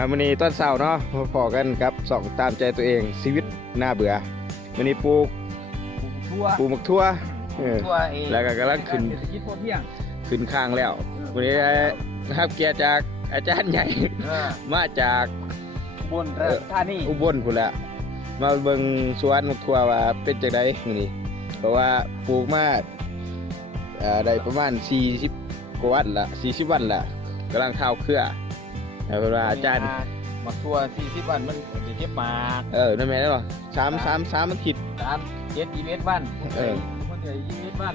วันนี้ต้นเสาเนาะพอกันกับสองตามใจตัวเองชีวิตน่าเบื่อวันนี้ปลูก ทั่ว หมักทั่ว ทั่วเอง แล้วก็กำลังขึ้น เศรษฐกิจพอเพียง ขึ้นข้างแล้ววันนี้ครับเกียรติจากอาจารย์ใหญ่ มาจาก บนท่านี่ อุบลพุ่นละมาเบิ่งสวนหมักทั่วว่าเป็นจังได๋มื้อนี้เพราะว่าปลูกมาได้ประมาณ40กว่าวันละ40วันละกำลังเข้าเครือแล้วเพิ่นว่าอาจารย์ หมักทั่ว40วันมันจะเก็บหมาก นั่นแม่นบ่3อาทิตย์ 7-21วันคนเดียว21วัน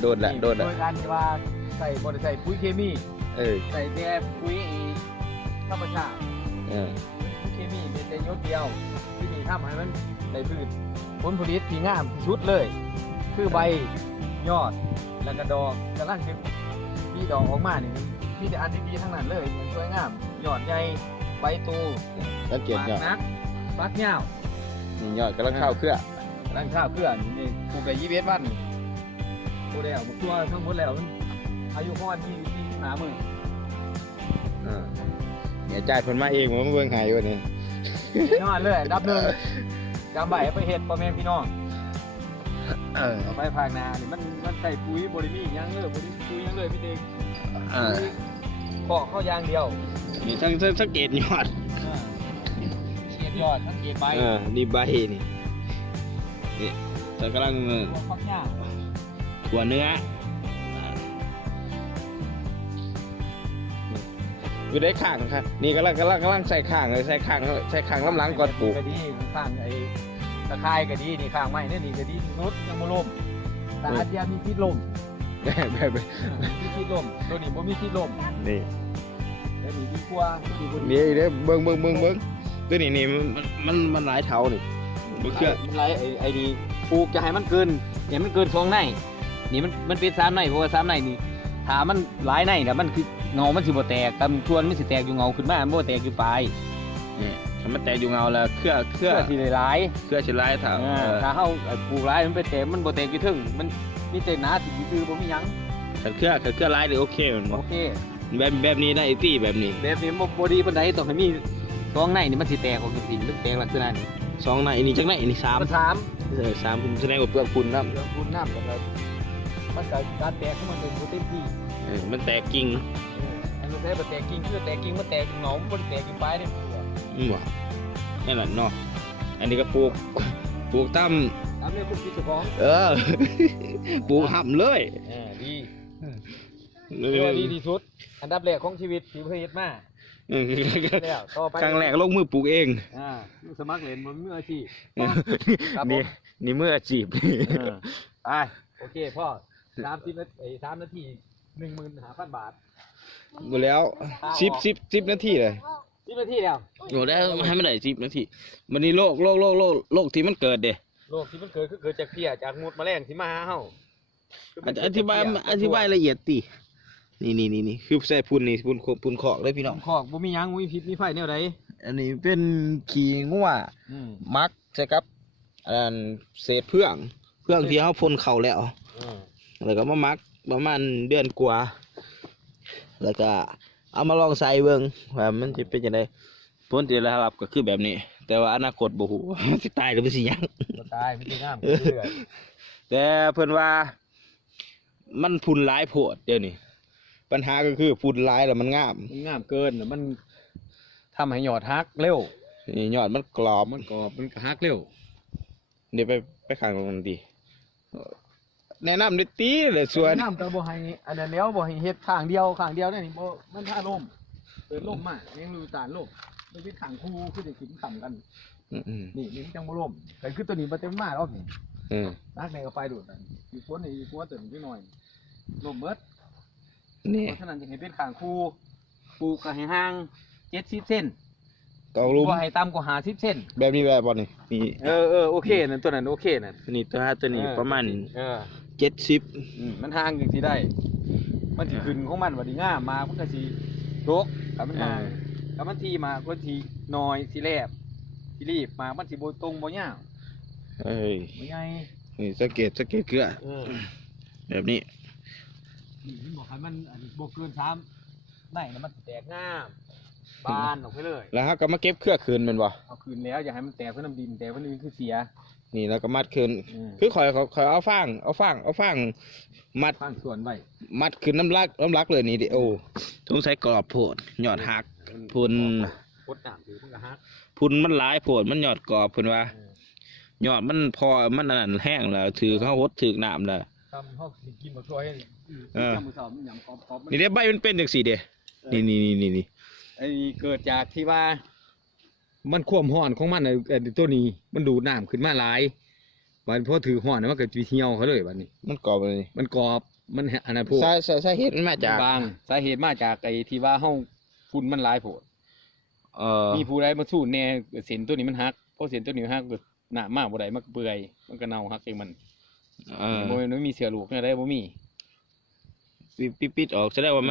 โดดละ โดยการที่ว่าใส่บ่ได้ใส่ปุ๋ยเคมี ใส่แต่ปุ๋ยธรรมชาติปุ๋ยเคมีเป็นแต่ยศเดียวที่นี่ทำให้มันได้พืชผลผลิตที่งามที่สุดเลย คือใบยอดแล้วก็ดอกกำลังจะมีดอกออกมานี่มีแต่อันดีๆทั้งนั้นเลยอย่างสวยงามยอดใหญ่ใบโต สังเกตยอด นักฟักยาว นี่ยอดกำลังเข้าเครือ ร่างข้าวเพื่อนนี่ปลูกไป21วันปลูกแล้วตัวทั้งหมดแล้วมันอายุประมาณ25มื้อ เนี่ยจ่ายเพิ่นมาเองผมมาเบิ่งให้วันนี้ ยอดเลยอันดับหนึ่งจำใบไปเฮ็ดพ่อแม่พี่น้องเอาไปภาคนานี่มันใส่ปุ๋ยบ่ได้มีหยังเลยบ่ได้ปุ๋ยหยังเลยพี่เด็กขอเข้ายางเดียว นี่สังเกตยอด เก็บยอดทั้งเก็บใบ นี่ใบนี่แต่กำลัง ตัวฟักยาว หัวเนื้ออยู่ได้ข้างครับนี่กำลังใส่ข้างเลยใส่ข้างลำหลังก่อนปลูก ก็ดีข้างไอ้ตะไคร้ก็ดีนี่ข้างไม้นี่ก็ดีนุชยังบ่ล่มแต่อาจจะมีที่ล่ม มีที่ล่มตัวนี้บ่มีที่ล่ม นี่ แล้วนี่ดีกว่าตัวนี้บ่ดี นี่เด้เบิ่งตัวนี้มันหลายเท่านี่บ่เชื่อ มันไรไอ้นี่ปลูกจะให้มันเกินอย่ามันเกิน2 ไร่นี่มันเป็น3 ไร่เพราะว่า3 ไร่นี่ถ้ามันหลายไร่แล้วมันคือเงามันสิบ่แตกตามชวนมันสิแตกอยู่เงาขึ้นมามันบ่แตกอยู่ปลาย นี่ถ้ามันแตกอยู่เงาแล้วเครือ เพื่อสิได้หลาย สิหลายเท่า ถ้าเฮาปลูกหลายมันไปแตกมันบ่แตกอยู่ถึงมันมีแต่หนาสิคือบ่มีหยัง ถ้าเครือหลายนี่โอเคแม่นบ่ โอเค แบบนี้ได้ตี้แบบนี้ แบบนี้บ่ดีปานใดต้องให้มี2 ไร่นี่มันสิแตกออกจริงๆมันแตกลักษณะนี้ 2ในนี่จังไหนนี่3 มัน3 3ผมแสดงว่าเปลือกคุณครับ เรื่องคุณน้ำแล้วมันก็การแตกของมันเป็นบ่เต็มที่ มันแตกกิ่ง อันนี้บ่แตกกิ่งคือแตกกิ่งมันแตกเงามันบ่ได้แตกอยู่ปลายเด้ บ่นั่นแหละเนาะอันนี้ก็ปลูกตั้ม ตามเนี่ยคุณคิดเจ้าของ ปลูกห่ำเลย ดี เล เรียกว่าดีที่สุดอันดับแรกของชีวิตที่เฮ็ดมาแล้วต่อไป ครั้งแรกลงมือปลูกเอง สมัครเล่นมันมืออาชีพ นี่มืออาชีพ ไปโอเคพ่อ30นาที3 นาที 15,000 บาท หมดแล้ว10นาทีเลย 10 นาทีแล้ว หมดแล้วให้มันได้10นาทีวันนี้โรคที่มันเกิดเด้ โรคที่มันเกิดจากเพี้ยจากมดแมลงที่มาหาเฮา อธิบายละเอียดตินี่คือใส่พุ่นนี่พุ่นขอกเลยพี่น้อง ขอกบ่มีหยังบ่มีพิษมีไฟแนวใด อันนี้เป็นขี้งัวมักใช่ครับเศษเพื่องที่เขาพ่นเข่าแล้วก็มามักประมาณเดือนกว่าแล้วก็เอามาลองใส่เบิ่งว่ามันจะเป็นยังไงผลที่ได้รับก็คือแบบนี้ แต่ว่าอนาคตบ่ฮู้ สิตายหรือสิหยัง บ่ตายมันสิงามเรื่อย แต่เพิ่นว่ามันพุ่นหลายโพดเดี๋ยวนี้ปัญหาก็คือพุ่นหลายแล้วมันงาม มันงามเกินมันทำให้ยอดฮักเร็ว นี่ยอดมันกรอบ มันก็ฮักเร็ว เดี๋ยวไปข้างตรงนั้นดีแนะนำได้ตีเลยส่วน น้ำก็บ่ให้อันนั้นแล้วบ่ให้เฮ็ดข้างเดียวนี่นี่บ่มันท่าล่มเปิดล่มมายังรู้ตานล่มมันเป็นข้างคู่คือได้กินต่ำกันนี่มันจังบ่ล่มแต่คือตัวนี้มันเต็มมาแล้วนี่นักในก็ไปดูดอีกคนนี่อีกตัวตัวนี้หน่อยล่มเบิด นี่ เพราะฉะนั้นจะให้เป็นข้างคู่ปลูกก็ให้ห่าง70 เซน ตอกลุม บ่ให้ต่ำกว่า50 เซน แบบนี้แบบบ่นี่นี่ โอเคนั่นตัวนั้นโอเคนั่น นี่ตัวนี้ประมาณ 70 มันห่างจังสิได้ มันสิขึ้นของมันว่าดีงามมามันก็สิรกกับมันห่างกับมันทีมาก็สิน้อยสิแลบสิรีบมามันสิบ่ตรงบ่ยาว เอ้ย บ่ใหญ่ นี่สังเกตเกลือแบบนี้ นี่มันบอกให้มันอันนี้บ่เกิน3ได้แล้วมันสิแตกงาม บานออกไปเลย แล้วเขาก็มาเก็บเครือคืนแมันบ่ เอาคืนแล้วอย่าให้มันแตกเพื่อน้ำดินแตกเพื่อน้ำดินคือเสีย นี่แล้วก็มัดคืน คือคอยเอาฟางมัด ฟังส่วนไว้ มัดคืนน้ำลักเลยนี่ดิโอ้สงสัยกรอบโพดยอดหักพุ่น พดน้ำอยู่มันก็ฮัก พุ่นมันหลายโพดมันยอดกรอบเพิ่นว่ายอดมันพอมันนั่นแห้งแล้วถือเขาหดถือน้ำแล้ว ทำเขากินมาช่วยให้ทำมือสอบอย่างกรอบๆ นี่เด้ใบมันเป็นจังซี่เด้นี่ ไอ้เกิดจากที่ว่า มันความห่อนของมันตัวนี้มันดูดน้ำขึ้นมาหลายวันพอถือห่อนมันก็จะเหี่ยวเขาเลยวันนี้ มันกรอบเลย มันกรอบมันอันนั้นพวก สาเหตุมันมาจาก บางสาเหตุมาจากไอ้ที่ว่าเฮาฝุ่นมันหลายโพดมีผู้ใดมาสู้แน่เส้นตัวนี้มันหักเพราะเส้นตัวนี้หักก็หนามากบ่ได้มันก็เปื่อยมันก็เน่าหักเองมันบ่แม่นว่ามีเสือลูกเนี่ยได้บ่มี ปิดออกแสดงว่า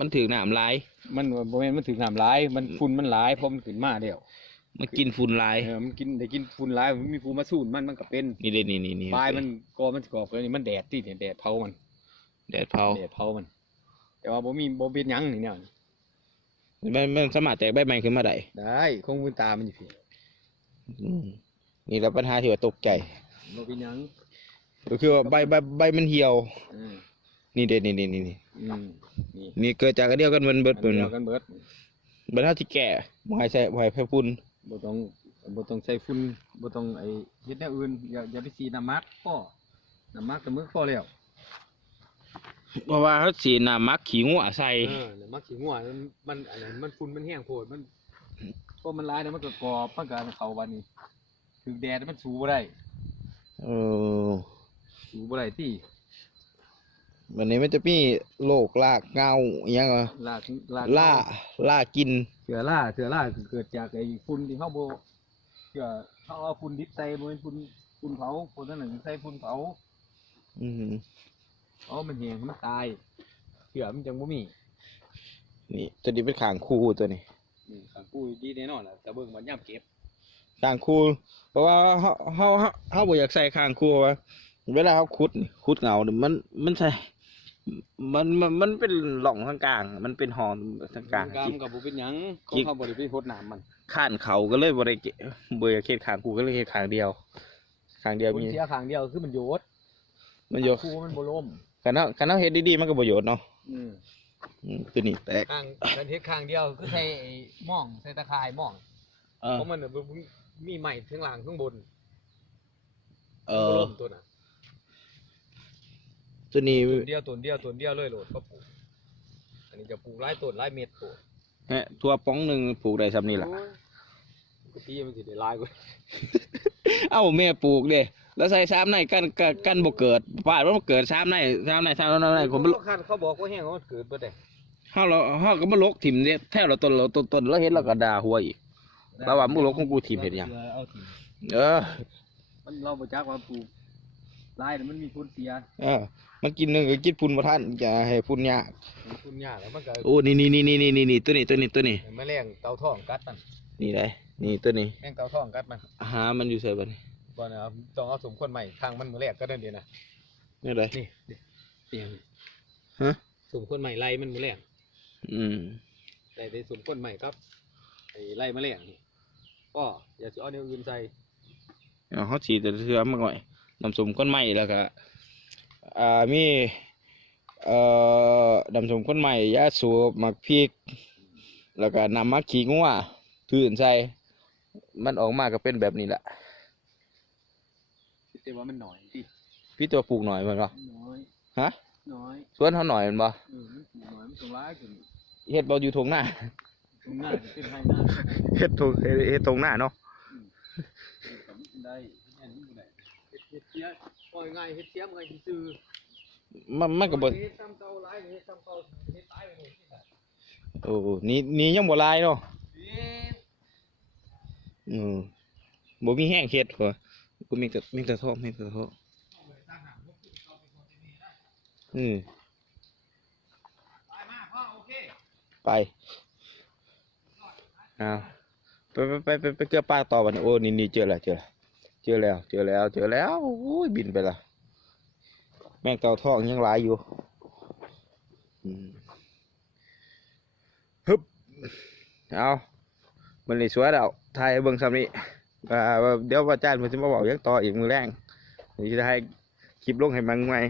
มันถือน้ำลาย มันบ่แม่นมันถึงน้ำหลายมันฝุ่นมันหลายเพราะมันขึ้นมาเดียว มันกินฝุ่นลาย มันกินได้กินฝุ่นหลายมันมีผู้มาสู้มันก็เป็น นี่เด้นี่ ปลายมันมันสิกรอบเลยนี่มันแดดที่แดดเผามัน แดดเผา มัน แต่ว่าบ่เป็นหยังนี่เนี่ย มันสามารถแตกใบใหม่ขึ้นมาได้ ได้คงคุณตามันอยู่พี่ นี่แหละปัญหาที่ว่าตกใจ บ่เป็นหยัง ก็คือว่าใบมันเหี่ยว อืม นี่เด้นี่ นี่ นี่เกิดจากอันเดียวกันมันเบิด อันเดียวกันเบิด ปัญหาที่แก่บ่ให้ใส่บ่ให้แพ้ฝุ่น บ่ต้องใส่ฝุ่นบ่ต้องไอ้เฮ็ดแนวอื่นอย่าไปสีน้ำมักพอน้ำมักกับมือพอแล้ว เพราะว่าเขาสีน้ำมักขี้งัวใส่ น้ำมักขี้งัวมันอะไรมันฝุ่นมันแห้งโพดมันพอมันร้ายแล้วมันก็กรอบมันก็เข้าวันนี้ถึงแดดมันสูบ่ได้ สูบ่ได้ที่ วันนี้มันจะมีโรครากเงาอหยังวะ ล่ากิน เสือล่าเกิดจากไอ้ฝุ่นที่เขาบ่เสือเขาเอาฝุ่นดิบใส่บ่เป็นฝุ่นเผาฝุ่นนั่นน่ะใส่ฝุ่นเผา มันแห้งมันตายเสือมันจังบ่มี นี่ตัวนี้เป็นขางคูตัวนี้ ข้างกู้ดีแน่นอนล่ะแต่เบิ่งมันยามเก็บ ขางคูเพราะว่าเขาบ่อยากใส่ขางคูเพราะว่าเวลาเขาขุดเงาเนี่ยมันใส่มันเป็นหล่องข้างกลางมันเป็นหอนข้างกลาง กามกับบ่เป็นหยังเขาบ่ได้ไปโพดน้ำมัน ข้านเขาก็เลยบ่ได้บ่อยากเฮ็ดขางคูก็เลยเฮ็ดขางเดียวมี เสียข้างเดียวคือมันโยด คู่มันบ่ล่ม กันเอาเฮ็ดดีๆมันก็ประโยชน์เนาะตัวนี้แตก ข้างกันเฮ็ดข้างเดียวคือใส่ไอ้หม่องใส่ตะข่ายหม่องเพราะมันมีไม้ทั้งล่างทั้งบนบ่ล่มตัวน่ะ ตัวนี้ ต้นเดียวเลยโหลดก็ปลูกอันนี้จะปลูกหลายต้นหลายเม็ดปลูก ทั่วป้องหนึงปลูกได้ซ้ำนี่ล่ะ ปกติมันสิได้หลายกว่า เอ้าแม่ปลูกเด้แล้วใส่ซ้ำในกันบ่เกิดฟาดมันเกิดซ้ำในผม เขาบอกว่าแห้งมันเกิดบ่ได้ เฮาก็บ่ลกถิ่มเนี่ยแท้เราต้นแล้วเฮ็ดแล้วก็ด่าหัวอีกแล้วว่ามึงลกของกูถิ่มเฮ็ดหยัง เอาถิ่ม มันเราบ่จักว่าปลูกหลายมันมีฝุ่นเสีย มันกินนึงก็กินฝุ่นบ่ทันจะให้ฝุ่นยาก ฝุ่นยากแล้วมันก็ โอ้นี่ตัวนี้ แมลงเต่าทองกัดมัน นี่ได้นี่ตัวนี้ แมงเต่าทองกัดมัน หามันอยู่ไสบัดนี้ บ่นะต้องเอาสมคนใหม่ทางมันมื้อแรกก็ได้เดียวนะ นี่ได้ นี่เตียง ฮะ สมคนใหม่ไล่มันมื้อแรก ได้สมคนใหม่ครับไอ้ไล่แมลงนี่ก็อย่าสิเอาแนวอื่นใส่ เฮาฉีดแต่เทื่อมาก่อยน้ำส้มก้นไม้แล้วก็มีน้ำส้มก้นไม้ยาสูบหมักพริกแล้วก็น้ำมักขี้งัวทื่นใส่มันออกมาก็เป็นแบบนี้แหละ แต่ว่ามันหน่อยสิ พี่ตัวปลูกหน่อยมันบ่ น้อย ฮะ น้อย สวนเขาหน่อยมันบ่ มันปลูกน้อยมันต้องร้ายขึ้น เฮ็ดบ่อยู่ทงหน้า ตรงหน้าสิเป็นไห้หน้า เฮ็ดทงหน้าเนาะ ได้เฮ็ดบ่ได้เฮ็ดเสียปล่อยง่ายเฮ็ดเสียมันก็สิซื้อ มันก็บ่ เฮ็ดซ้ำเก่าหลายเฮ็ดซ้ำเก่าเฮ็ดตายไปหมดที่นั่น โอ้นี่ยังบ่ลายเนาะ เฮ็ด บ่มีแห้งเฮ็ดหัวกูมีแต่ท่อไปไปเกลือปลาต่อบัดนี้โอ้นี่เจอแล้วโอ้ยบินไปละแมงเต่าทองยังหลายอยู่ฮึบ เอามันนี่สวยแล้วไทยเบิ่งซ้ำนี้เดี๋ยวว่าจ้านมันจะมาบอกยังต่ออีกมือแรงนี่จะให้คลิปลงให้มันใหม่